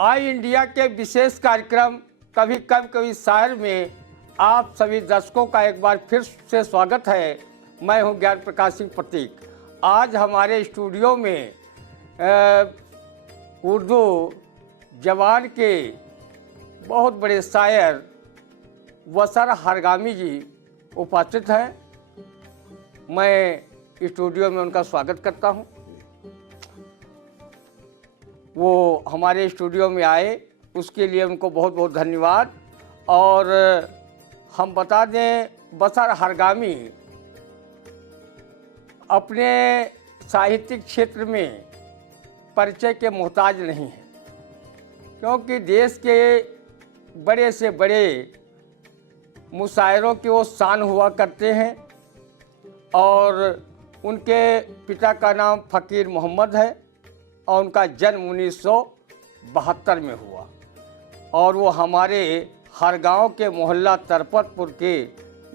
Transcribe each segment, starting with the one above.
आई India के विशेष कार्यक्रम कभी कम कभी शायर में आप सभी दर्शकों का एक बार फिर से स्वागत है। मैं हूं ज्ञान प्रकाश सिंह प्रतीक। आज हमारे स्टूडियो में उर्दू जबान के बहुत बड़े शायर बसर हरगामी जी उपस्थित हैं। मैं स्टूडियो में उनका स्वागत करता हूं। वो हमारे स्टूडियो में आए, उसके लिए उनको बहुत बहुत धन्यवाद। और हम बता दें, बसर हरगामी अपने साहित्यिक क्षेत्र में परिचय के मोहताज नहीं हैं, क्योंकि देश के बड़े से बड़े मुशायरों के वो शान हुआ करते हैं। और उनके पिता का नाम फ़कीर मोहम्मद है और उनका जन्म 1972 में हुआ। और वो हमारे हर गांव के मोहल्ला तरपतपुर के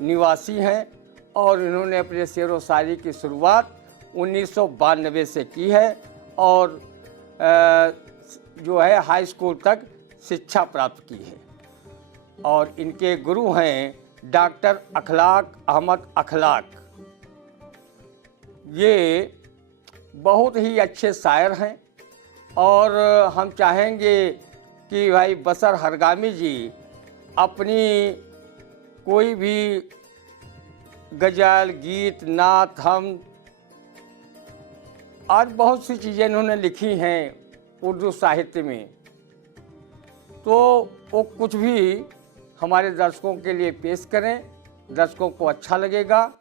निवासी हैं और इन्होंने अपने शेर व शायरी की शुरुआत 1992 से की है और जो है हाई स्कूल तक शिक्षा प्राप्त की है। और इनके गुरु हैं डॉक्टर अखलाक अहमद अखलाक। ये बहुत ही अच्छे शायर हैं और हम चाहेंगे कि भाई बसर हरगामी जी अपनी कोई भी गज़ल, गीत, नात, हम आज बहुत सी चीज़ें इन्होंने लिखी हैं उर्दू साहित्य में, तो वो कुछ भी हमारे दर्शकों के लिए पेश करें। दर्शकों को अच्छा लगेगा,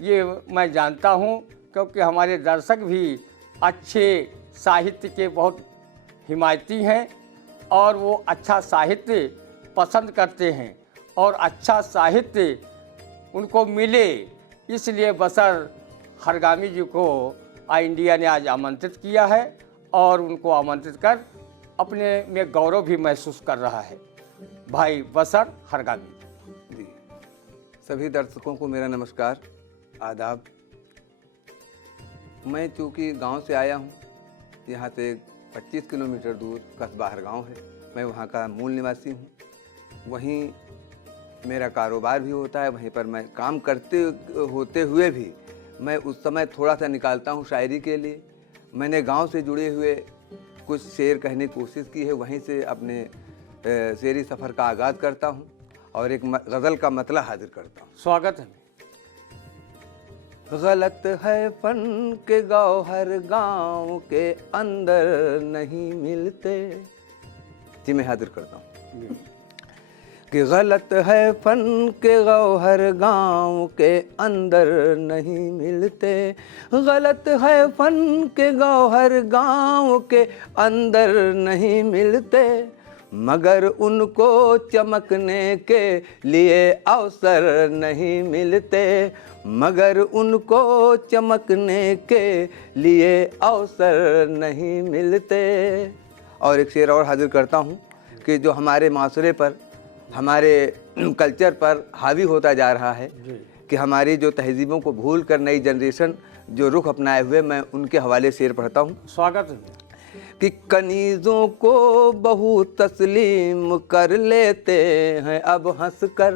ये मैं जानता हूँ, क्योंकि हमारे दर्शक भी अच्छे साहित्य के बहुत हिमायती हैं और वो अच्छा साहित्य पसंद करते हैं और अच्छा साहित्य उनको मिले, इसलिए बसर हरगामी जी को आई इंडिया ने आज आमंत्रित किया है और उनको आमंत्रित कर अपने में गौरव भी महसूस कर रहा है। भाई बसर हरगामी जी, सभी दर्शकों को मेरा नमस्कार, आदाब। मैं चूँकि गांव से आया हूं, यहाँ से 25 किलोमीटर दूर कस्बा हरगांव है। मैं वहाँ का मूल निवासी हूँ। वहीं मेरा कारोबार भी होता है, वहीं पर मैं काम करते होते हुए भी मैं उस समय थोड़ा सा निकालता हूँ शायरी के लिए। मैंने गांव से जुड़े हुए कुछ शेर कहने की कोशिश की है, वहीं से अपने शेरी सफ़र का आगाज़ करता हूँ और एक गज़ल का मतला हाजिर करता हूँ। स्वागत है। गलत है फन के गौहर गांव के अंदर नहीं मिलते। जी मैं हाजिर करता हूँ कि गलत है फन के गौहर गांव के अंदर नहीं मिलते। गलत है फन के गौहर गांव के अंदर नहीं मिलते, मगर उनको चमकने के लिए अवसर नहीं मिलते। मगर उनको चमकने के लिए अवसर नहीं मिलते। और एक शेर और हाजिर करता हूँ कि जो हमारे माशरे पर, हमारे कल्चर पर हावी होता जा रहा है, कि हमारी जो तहजीबों को भूल कर नई जनरेशन जो रुख अपनाए हुए, मैं उनके हवाले शेर पढ़ता हूँ। स्वागत है। कि कनीज़ों को बहु तस्लीम कर लेते हैं अब हंस कर।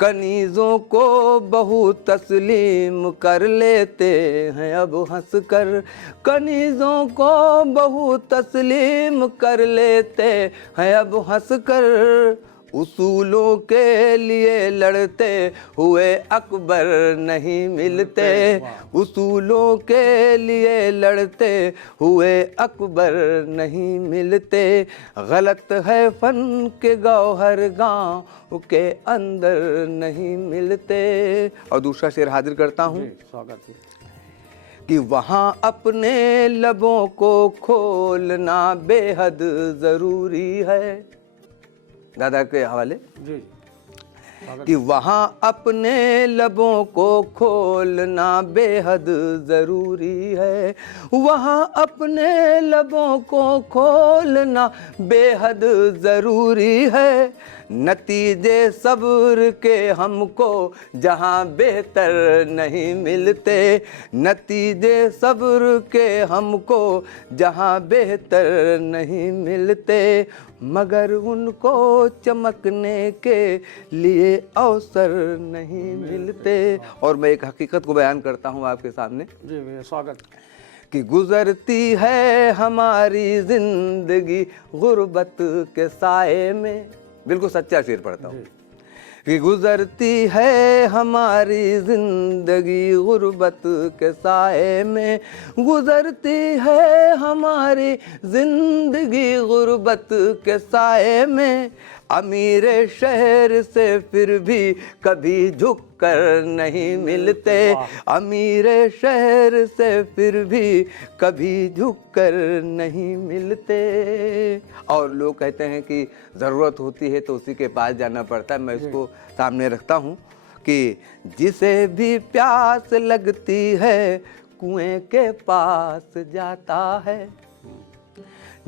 कनीज़ों को बहु तस्लीम कर लेते हैं अब हंस कर। कनीज़ों को बहु तस्लीम कर लेते हैं अब हंस कर। उसूलों के लिए लड़ते हुए अकबर नहीं मिलते। उसूलों के लिए लड़ते हुए अकबर नहीं मिलते। गलत है फन के गौहर गांव के अंदर नहीं मिलते। और दूसरा शेर हाजिर करता हूँ। स्वागत है। कि वहाँ अपने लबों को खोलना बेहद ज़रूरी है। दादा के हवाले। जी। कि वहाँ अपने लबों को खोलना बेहद ज़रूरी है, वहाँ अपने लबों को खोलना बेहद ज़रूरी है। नतीजे सब्र के हमको जहाँ बेहतर नहीं मिलते, नतीजे सब्र के हमको जहाँ बेहतर नहीं मिलते, मगर उनको चमकने के लिए अवसर नहीं मिलते। और मैं एक हकीकत को बयान करता हूँ आपके सामने। जी भैया, स्वागत। कि गुजरती है हमारी जिंदगी गुर्बत के साए में, बिल्कुल सच्चा शेर पढ़ता हूँ। कि गुजरती है हमारी जिंदगी गुर्बत के साए में, गुजरती है हमारी जिंदगी गुर्बत के साए में। अमीर शहर से फिर भी कभी झुक कर नहीं मिलते, अमीर शहर से फिर भी कभी झुक कर नहीं मिलते। और लोग कहते हैं कि ज़रूरत होती है तो उसी के पास जाना पड़ता है। मैं इसको सामने रखता हूँ कि जिसे भी प्यास लगती है कुएं के पास जाता है,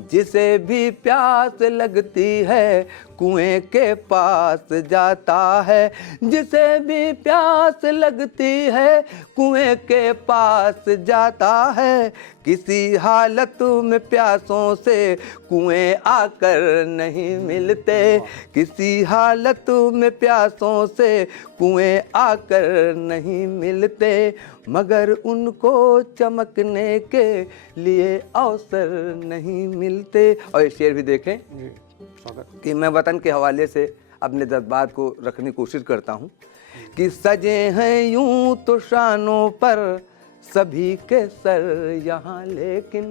जिसे भी प्यास लगती है कुएं के पास जाता है, जिसे भी प्यास लगती है कुएं के पास जाता है। किसी हालत में प्यासों से कुएं आकर नहीं मिलते, किसी हालत में प्यासों से कुएं आकर नहीं मिलते, मगर उनको चमकने के लिए अवसर नहीं मिलते। और ये शेर भी देखें कि मैं वतन के हवाले से अपने जज्बात को रखने की कोशिश करता हूँ कि सजे हैं यूं तो शानों पर सभी के सर यहाँ, लेकिन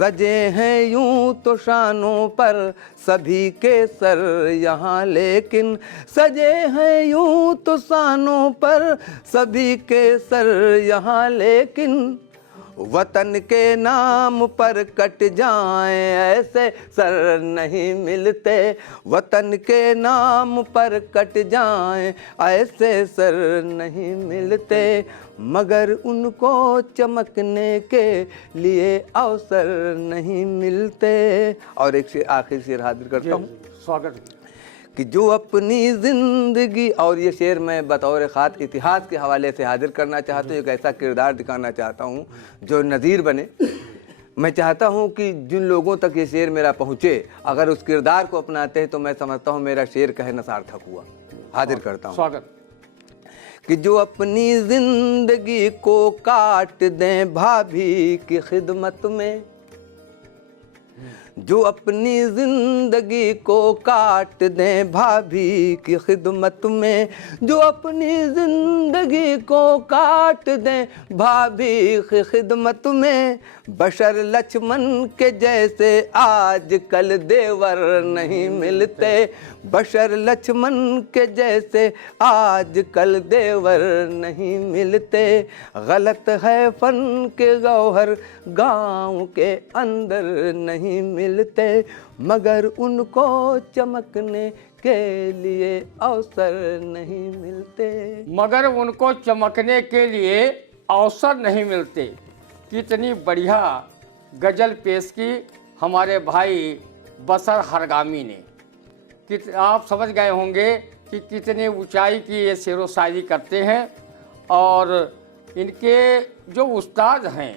सजे हैं यूं तो शानों पर सभी के सर यहाँ, लेकिन सजे हैं यूं तो शानों पर सभी के सर यहाँ, लेकिन वतन के नाम पर कट जाएं ऐसे सर नहीं मिलते, वतन के नाम पर कट जाएं ऐसे सर नहीं मिलते, मगर उनको चमकने के लिए अवसर नहीं मिलते। और एक आखिरी शेर हाजिर करता हूँ, स्वागत। कि जो अपनी ज़िंदगी, और ये शेर मैं बतौर ख़ास इतिहास के हवाले से हाजिर करना चाहता हूँ, एक ऐसा किरदार दिखाना चाहता हूँ जो नज़ीर बने। मैं चाहता हूँ कि जिन लोगों तक ये शेर मेरा पहुँचे, अगर उस किरदार को अपनाते हैं तो मैं समझता हूँ मेरा शेर कहना सार्थक हुआ। हाजिर करता हूँ, स्वागत। कि जो अपनी ज़िंदगी को काट दें भाभी की खिदमत में, जो अपनी ज़िंदगी को काट दें भाभी की खिदमत में, जो अपनी ज़िंदगी को काट दें भाभी की खिदमत में, बशर लक्ष्मण के जैसे आज कल देवर नहीं मिलते, बशर लक्ष्मण के जैसे आज कल देवर नहीं मिलते। गलत है फन के गौहर गाँव के अंदर नहीं मिलते, मगर उनको चमकने के लिए अवसर नहीं मिलते, मगर उनको चमकने के लिए अवसर नहीं मिलते। कितनी बढ़िया गज़ल पेश की हमारे भाई बसर हरगामी ने। आप समझ गए होंगे कि कितने ऊंचाई की ये शेर व शायरी करते हैं। और इनके जो उस्ताद हैं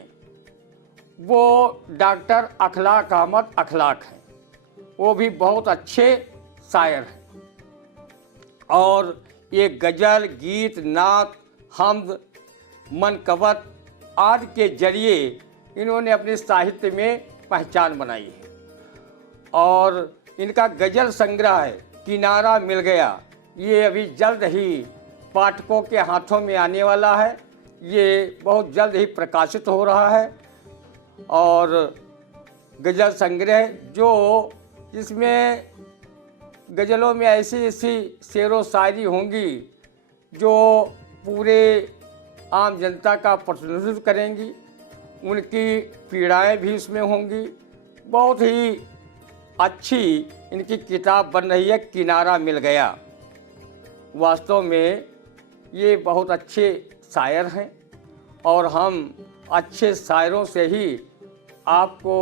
वो डॉक्टर अखलाक अहमद अखलाक हैं, वो भी बहुत अच्छे शायर हैं। और ये गज़ल, गीत, नात, हम्द, मनकबत आदि के जरिए इन्होंने अपने साहित्य में पहचान बनाई है। और इनका गज़ल संग्रह है किनारा मिल गया, ये अभी जल्द ही पाठकों के हाथों में आने वाला है। ये बहुत जल्द ही प्रकाशित हो रहा है। और गज़ल संग्रह जो जिसमें गज़लों में ऐसी ऐसी शेर व शायरी होंगी जो पूरे आम जनता का प्रतिनिधित्व करेंगी, उनकी पीड़ाएं भी इसमें होंगी। बहुत ही अच्छी इनकी किताब बन रही है, किनारा मिल गया। वास्तव में ये बहुत अच्छे शायर हैं और हम अच्छे शायरों से ही आपको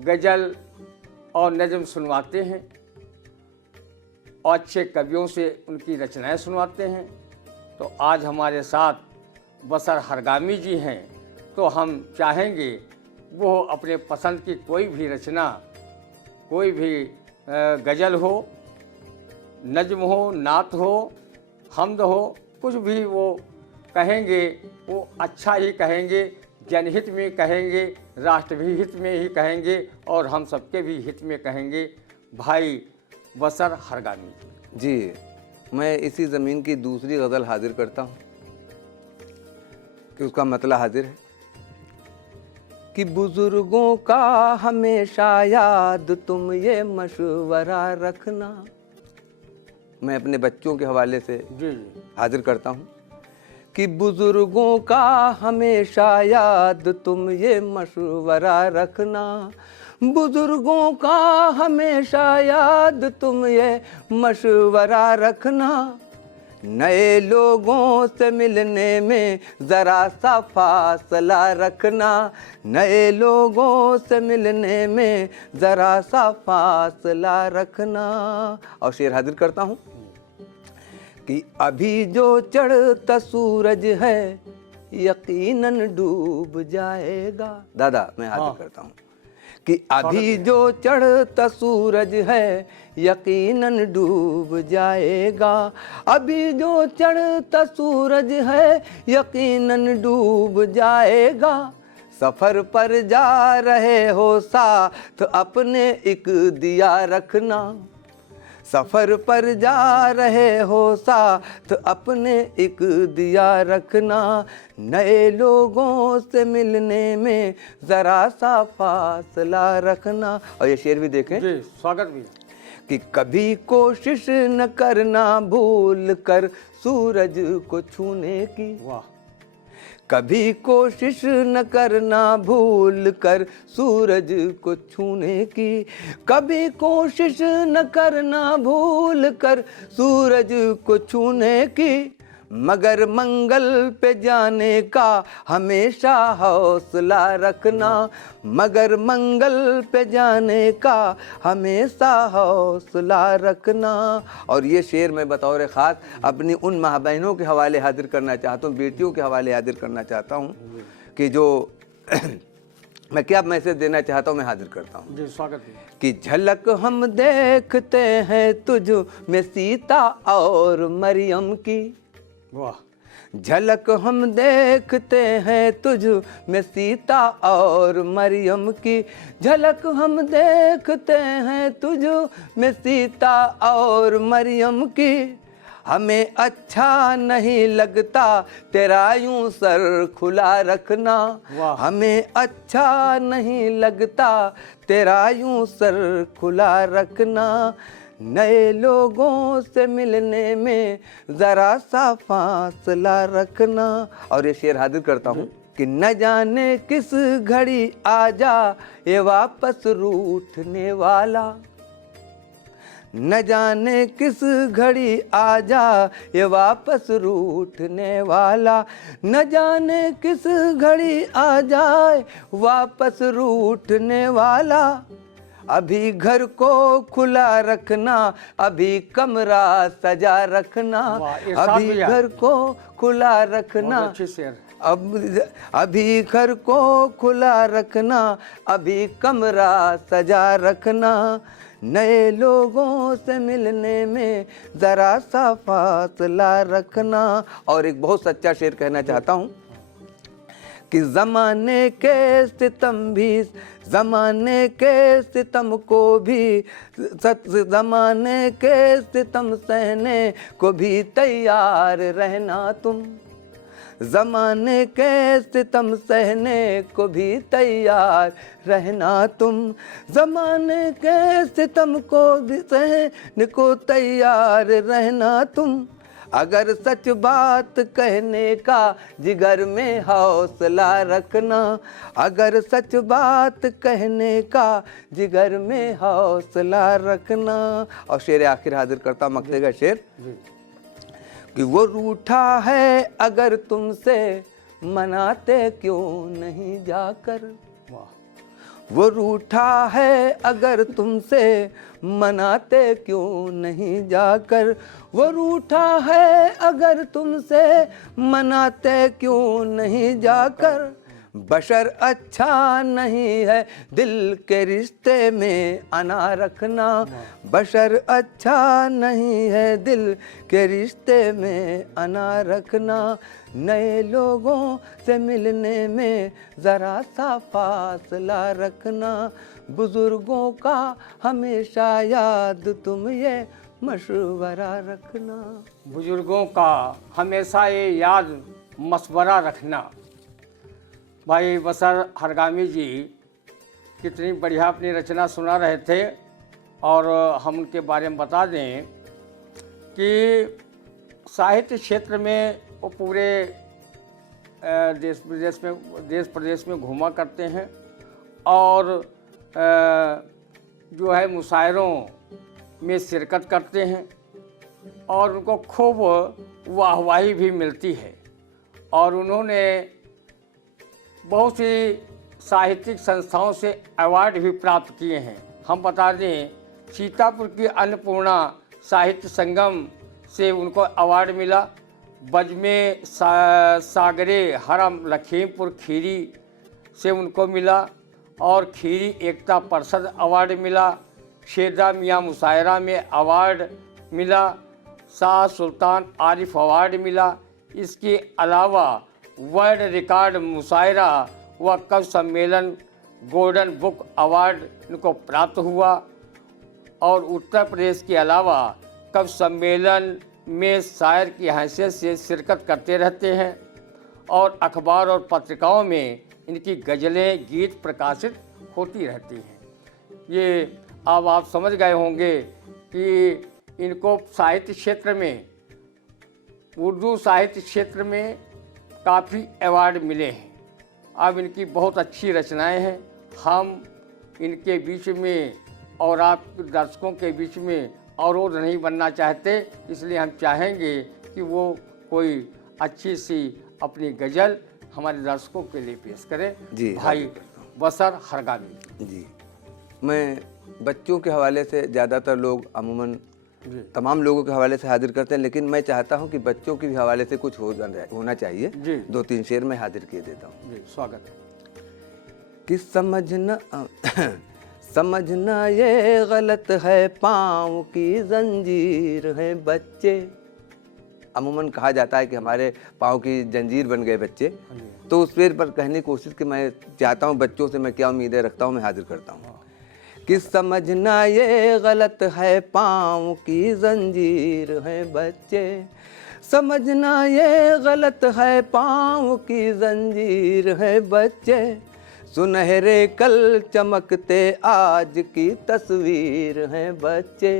गज़ल और नज़म सुनवाते हैं और अच्छे कवियों से उनकी रचनाएं सुनवाते हैं। तो आज हमारे साथ बसर हरगामी जी हैं, तो हम चाहेंगे वो अपने पसंद की कोई भी रचना, कोई भी गज़ल हो, नज़्म हो, नात हो, हम्द हो, कुछ भी वो कहेंगे वो अच्छा ही कहेंगे, जनहित में कहेंगे, राष्ट्रहित में ही कहेंगे और हम सबके भी हित में कहेंगे। भाई बसर हरगामी जी, मैं इसी ज़मीन की दूसरी गज़ल हाजिर करता हूँ कि उसका मतला हाजिर है कि बुज़ुर्गों का हमेशा याद तुम ये मशवरा रखना। मैं अपने बच्चों के हवाले से जी हाजिर करता हूँ कि बुज़ुर्गों का हमेशा याद तुम ये मशवरा रखना। बुज़ुर्गों का हमेशा याद तुम ये मशवरा रखना। नए लोगों से मिलने में ज़रा सा फासला रखना। नए लोगों से मिलने में ज़रा सा फासला रखना। और शेर हाजिर करता हूँ कि अभी जो चढ़ता सूरज है यकीनन डूब जाएगा। दादा मैं हाजिर करता हूँ कि अभी जो चढ़ता सूरज है यकीनन डूब जाएगा। अभी जो चढ़ता सूरज है यकीनन डूब जाएगा। सफ़र पर जा रहे हो साथ अपने एक दिया रखना। सफ़र पर जा रहे हो साथ अपने एक दिया रखना। नए लोगों से मिलने में ज़रा सा फासला रखना। और ये शेर भी देखें जी, स्वागत भी कि कभी कोशिश न करना भूल कर सूरज को छूने की। वाह। कभी कोशिश न करना भूल कर सूरज को छूने की। कभी कोशिश न करना भूल कर सूरज को छूने की। मगर मंगल पे जाने का हमेशा हौसला रखना। मगर मंगल पे जाने का हमेशा हौसला रखना। और ये शेर मैं बतौर ख़ास अपनी उन माँ बहनों के हवाले हाजिर करना चाहता हूँ, बेटियों के हवाले हाजिर करना चाहता हूँ कि जो मैं क्या मैसेज देना चाहता हूँ मैं हाजिर करता हूँ। जी, स्वागत है। कि झलक हम देखते हैं तुझ में सीता और मरियम की। वाह। झलक हम देखते हैं तुझ में सीता और मरियम की। झलक हम देखते हैं तुझ में सीता और मरियम की। हमें अच्छा नहीं लगता तेरा यूं सर खुला रखना। हमें अच्छा नहीं लगता तेरा यूं सर खुला रखना। नए लोगों से मिलने में ज़रा सा फासला रखना। और ये शेर हाजिर करता हूँ कि न जाने किस घड़ी आ जा ये वापस रूठने वाला। न जाने किस घड़ी आ जा ये वापस रूठने वाला। न जाने किस घड़ी आ जाए वापस रूठने वाला। अभी घर को खुला रखना, अभी कमरा सजा रखना। अभी घर को खुला रखना, अभी घर को खुला रखना, अभी कमरा सजा रखना। नए लोगों से मिलने में ज़रा सा फासला रखना। और एक बहुत सच्चा शेर कहना चाहता हूँ कि ज़माने के सितम भी, ज़माने के सितम को भी, ज़माने के सितम सहने को भी तैयार रहना तुम। ज़माने के सितम सहने को भी तैयार रहना तुम। ज़माने के सितम को भी सहने को तैयार रहना तुम। अगर सच बात कहने का जिगर में हौसला रखना, अगर सच बात कहने का जिगर में हौसला रखना। और शेर आखिर हाजिर करता हूँ मक्ते का शेर कि वो रूठा है अगर तुमसे मनाते क्यों नहीं जाकर, वो रूठा है अगर तुमसे मनाते क्यों नहीं जाकर, वो रूठा है अगर तुमसे मनाते क्यों नहीं जाकर। बशर अच्छा नहीं है दिल के रिश्ते में अना रखना, बशर अच्छा नहीं है दिल के रिश्ते में अना रखना। नए लोगों से मिलने में ज़रा सा फासला रखना, बुज़ुर्गों का हमेशा याद तुम ये मशवरा रखना। बुजुर्गों का हमेशा ये याद मशवरा रखना। भाई बसर हरगामी जी कितनी बढ़िया अपनी रचना सुना रहे थे, और हम उनके बारे में बता दें कि साहित्य क्षेत्र में वो पूरे देश प्रदेश में घूमा करते हैं, और जो है मुशायरों में शिरकत करते हैं, और उनको खूब वाहवाही भी मिलती है। और उन्होंने बहुत सी साहित्यिक संस्थाओं से अवार्ड भी प्राप्त किए हैं। हम बता दें सीतापुर की अन्नपूर्णा साहित्य संगम से उनको अवार्ड मिला, बजमे सागरे हरम लखीमपुर खीरी से उनको मिला, और खीरी एकता परिषद अवार्ड मिला, शेदा मियाँ मुशायरा में अवार्ड मिला, शाह सुल्तान आरिफ अवार्ड मिला। इसके अलावा वर्ल्ड रिकॉर्ड मुशायरा व कवि सम्मेलन गोल्डन बुक अवार्ड इनको प्राप्त हुआ, और उत्तर प्रदेश के अलावा कवि सम्मेलन में शायर की हैसियत से शिरकत करते रहते हैं, और अखबार और पत्रिकाओं में इनकी गज़लें गीत प्रकाशित होती रहती हैं। ये अब आप समझ गए होंगे कि इनको साहित्य क्षेत्र में, उर्दू साहित्य क्षेत्र में काफ़ी अवार्ड मिले हैं। अब इनकी बहुत अच्छी रचनाएं हैं। हम इनके बीच में और आप दर्शकों के बीच में अवरोध नहीं बनना चाहते, इसलिए हम चाहेंगे कि वो कोई अच्छी सी अपनी गज़ल हमारे दर्शकों के लिए पेश करें। जी भाई बसर हरगामी जी। मैं बच्चों के हवाले से ज़्यादातर लोग अमूमन तमाम लोगों के हवाले से हाजिर करते हैं, लेकिन मैं चाहता हूं कि बच्चों के भी हवाले से कुछ होना चाहिए। जी। 2-3 शेर मैं हाजिर किए देता हूं। जी, स्वागत है। कि समझना ये गलत है पाँव की जंजीर है बच्चे। अमूमन कहा जाता है कि हमारे पाँव की जंजीर बन गए बच्चे, तो उस पर कहने की कोशिश कि मैं चाहता हूँ बच्चों से मैं क्या उम्मीदें रखता हूँ, मैं हाजिर करता हूँ। कि समझना ये गलत है पाँव की जंजीर है बच्चे, समझना ये गलत है पाँव की जंजीर है बच्चे। सुनहरे कल चमकते आज की तस्वीर है बच्चे,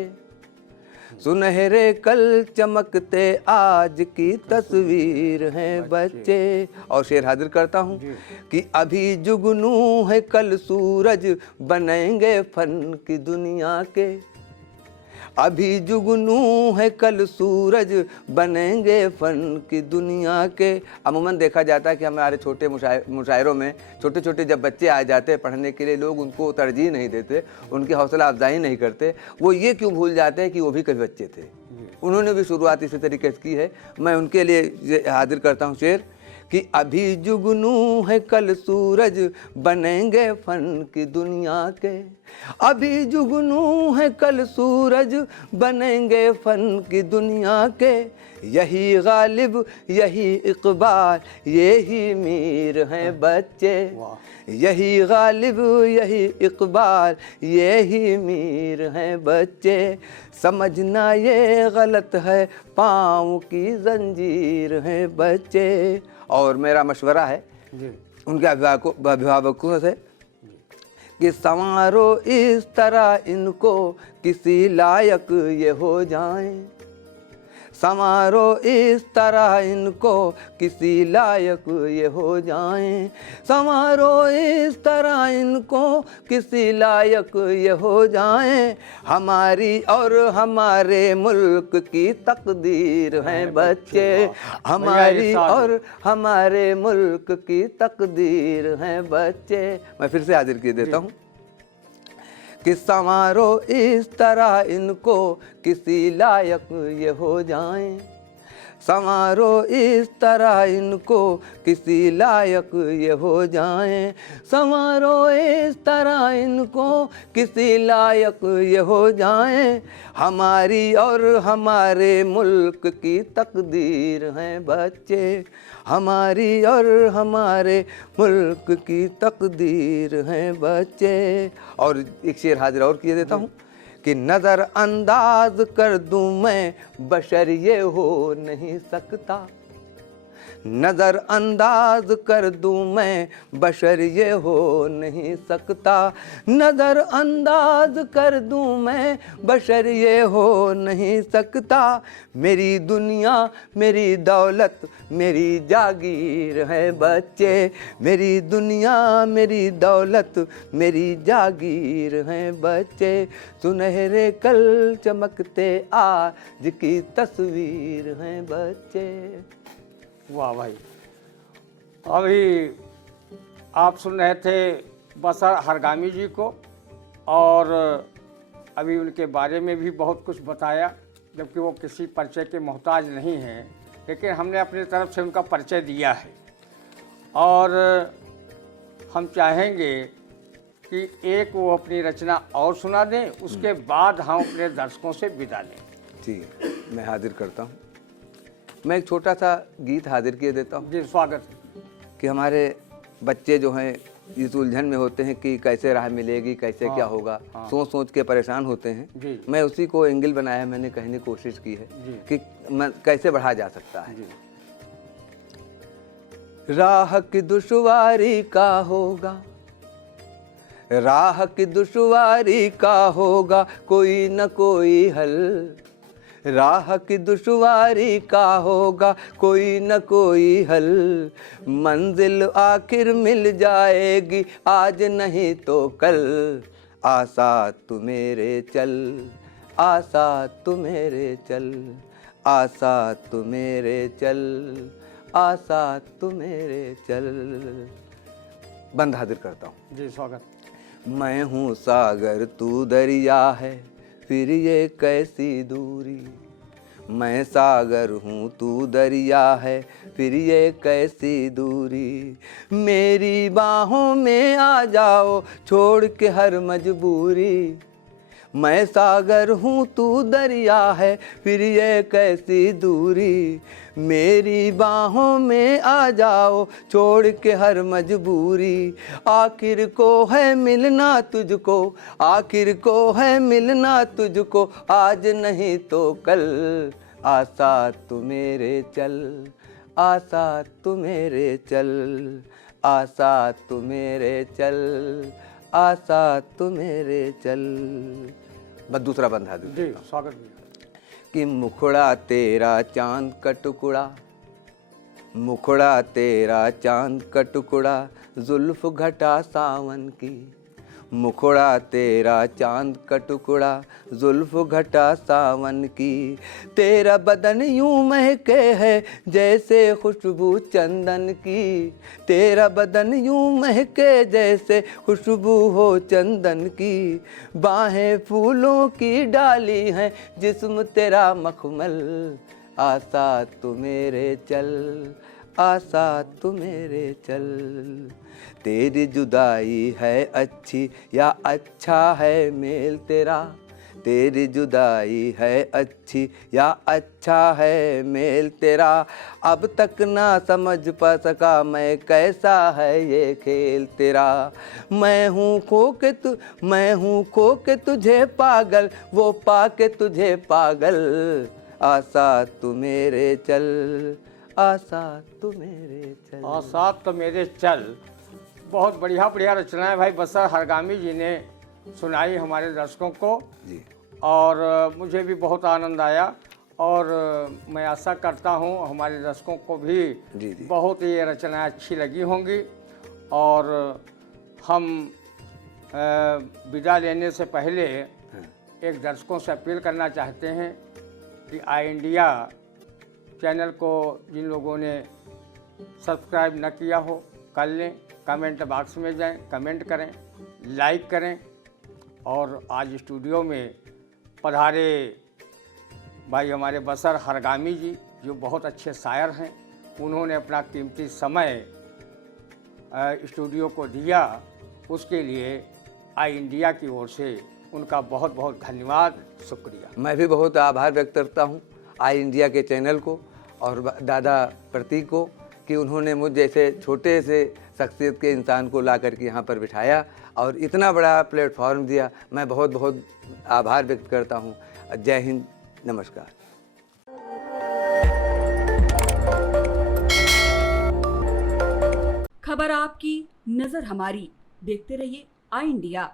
सुनहरे कल चमकते आज की तस्वीर है बच्चे। और शेर हाजिर करता हूँ कि अभी जुगनू है कल सूरज बनेंगे फन की दुनिया के, अभी जुगनू है कल सूरज बनेंगे फन की दुनिया के। अमूमन देखा जाता है कि हमारे छोटे मुशायरों में छोटे छोटे जब बच्चे आ जाते हैं पढ़ने के लिए, लोग उनको तरजीह नहीं देते, उनकी हौसला अफजाई नहीं करते। वो ये क्यों भूल जाते हैं कि वो भी कभी बच्चे थे, उन्होंने भी शुरुआत इसी तरीके से की है। मैं उनके लिए हाजिर करता हूँ शेर कि अभी जुगनू है कल सूरज बनेंगे फन की दुनिया के, अभी जुगनू है कल सूरज बनेंगे फन की दुनिया के। यही गालिब यही इकबाल यही मीर हैं बच्चे, यही गालिब यही इकबाल यही मीर हैं बच्चे। समझना ये गलत है पाँव की जंजीर हैं बच्चे। और मेरा मशवरा है उनके अभिभावकों से कि संवारो इस तरह इनको किसी लायक ये हो जाएं, संवारो इस तरह इनको किसी लायक ये हो जाएं, संवारो इस तरह इनको किसी लायक ये हो जाएं। हमारी और हमारे मुल्क की तकदीर हैं बच्चे, हमारी और हमारे मुल्क की तकदीर हैं बच्चे। मैं फिर से हाजिर किए देता हूँ कि संवारो इस तरह इनको किसी लायक ये हो जाएं, संवारो इस तरह इनको किसी लायक ये हो जाएं, संवारो इस तरह इनको किसी लायक ये हो जाएं। हमारी और हमारे मुल्क की तकदीर हैं बच्चे, हमारी और हमारे मुल्क की तकदीर हैं बच्चे। और एक शेर हाजिर और किए देता हूँ कि नज़र अंदाज कर दूं मैं बशर ये हो नहीं सकता, नज़र अंदाज कर दूं मैं बशर ये हो नहीं सकता, नज़र अंदाज कर दूं मैं बशर ये हो नहीं सकता। मेरी दुनिया मेरी दौलत मेरी जागीर है बच्चे, मेरी दुनिया मेरी दौलत मेरी जागीर है बच्चे। सुनहरे कल चमकते आज की तस्वीर हैं बच्चे। वाह भाई, अभी आप सुन रहे थे बसर हरगामी जी को, और अभी उनके बारे में भी बहुत कुछ बताया, जबकि वो किसी परिचय के मोहताज नहीं हैं, लेकिन हमने अपनी तरफ से उनका परिचय दिया है। और हम चाहेंगे कि एक वो अपनी रचना और सुना दें, उसके बाद हम अपने दर्शकों से विदा लें। जी, मैं हाजिर करता हूँ। मैं एक छोटा सा गीत हाजिर किए देता हूँ। जी, स्वागत है। कि हमारे बच्चे जो हैं इस उलझन में होते हैं कि कैसे राह मिलेगी, कैसे क्या होगा, सोच सोच के परेशान होते हैं। जी। मैं उसी को एंगल बनाया, मैंने कहने की कोशिश की है कि कैसे बढ़ा जा सकता है। राह की दुश्वारी का होगा, राह की दुश्वारी का होगा कोई न कोई हल, राह की दुश्वारी का होगा कोई न कोई हल, मंजिल आखिर मिल जाएगी आज नहीं तो कल, आसा तू मेरे चल, आसा तू मेरे चल, आसा तू मेरे चल, आसा तू मेरे चल। बंद हाजिर करता हूँ। जी, स्वागत। मैं हूँ सागर तू दरिया है फिर ये कैसी दूरी, मैं सागर हूँ तू दरिया है फिर ये कैसी दूरी, मेरी बाहों में आ जाओ छोड़ के हर मजबूरी, मैं सागर हूँ तू दरिया है फिर ये कैसी दूरी, मेरी बाहों में आ जाओ छोड़ के हर मजबूरी, आखिर को है मिलना तुझको, आखिर को है मिलना तुझको आज नहीं तो कल, आसा तू मेरे चल, आसा तू मेरे चल, आसा तू मेरे चल, आसा तू मेरे चल। बस दूसरा बंधा दे। जी, स्वागत भैया। कि मुखड़ा तेरा चांद का टुकड़ा, मुखड़ा तेरा चांद का टुकड़ा, जुल्फ घटा सावन की, मुखड़ा तेरा चांद का टुकड़ा, जुल्फ घटा सावन की, तेरा बदन यूं महके है जैसे खुशबू चंदन की, तेरा बदन यूं महके जैसे खुशबू हो चंदन की, बाहें फूलों की डाली हैं जिस्म तेरा मखमल, आसा तू मेरे चल, आसा तू मेरे चल, तेरी जुदाई है अच्छी या अच्छा है मेल तेरा, तेरी जुदाई है अच्छी या अच्छा है मेल तेरा, अब तक ना समझ पा सका मैं कैसा है ये खेल तेरा, मैं हूँ खो के तू, मैं हूँ खो के तुझे पागल, वो पा के तुझे पागल, आसा तू मेरे चल, आसा तू मेरे चल, आसा तो मेरे चल। बहुत बढ़िया बढ़िया रचनाएं भाई बसर हरगामी जी ने सुनाई हमारे दर्शकों को जी। और मुझे भी बहुत आनंद आया। और मैं आशा करता हूँ हमारे दर्शकों को भी जी जी बहुत ये रचनाएं अच्छी लगी होंगी। और हम विदा लेने से पहले एक दर्शकों से अपील करना चाहते हैं कि आई इंडिया चैनल को जिन लोगों ने सब्सक्राइब न किया हो कर लें, कमेंट बॉक्स में जाएं, कमेंट करें, लाइक करें। और आज स्टूडियो में पधारे भाई हमारे बसर हरगामी जी, जो बहुत अच्छे शायर हैं, उन्होंने अपना कीमती समय स्टूडियो को दिया, उसके लिए आई इंडिया की ओर से उनका बहुत बहुत धन्यवाद, शुक्रिया। मैं भी बहुत आभार व्यक्त करता हूँ आई इंडिया के चैनल को और दादा प्रतीक को कि उन्होंने मुझ जैसे छोटे से शख्सियत के इंसान को ला करके यहाँ पर बिठाया और इतना बड़ा प्लेटफॉर्म दिया। मैं बहुत बहुत आभार व्यक्त करता हूँ। जय हिंद, नमस्कार। खबर आपकी, नजर हमारी। देखते रहिए आई इंडिया।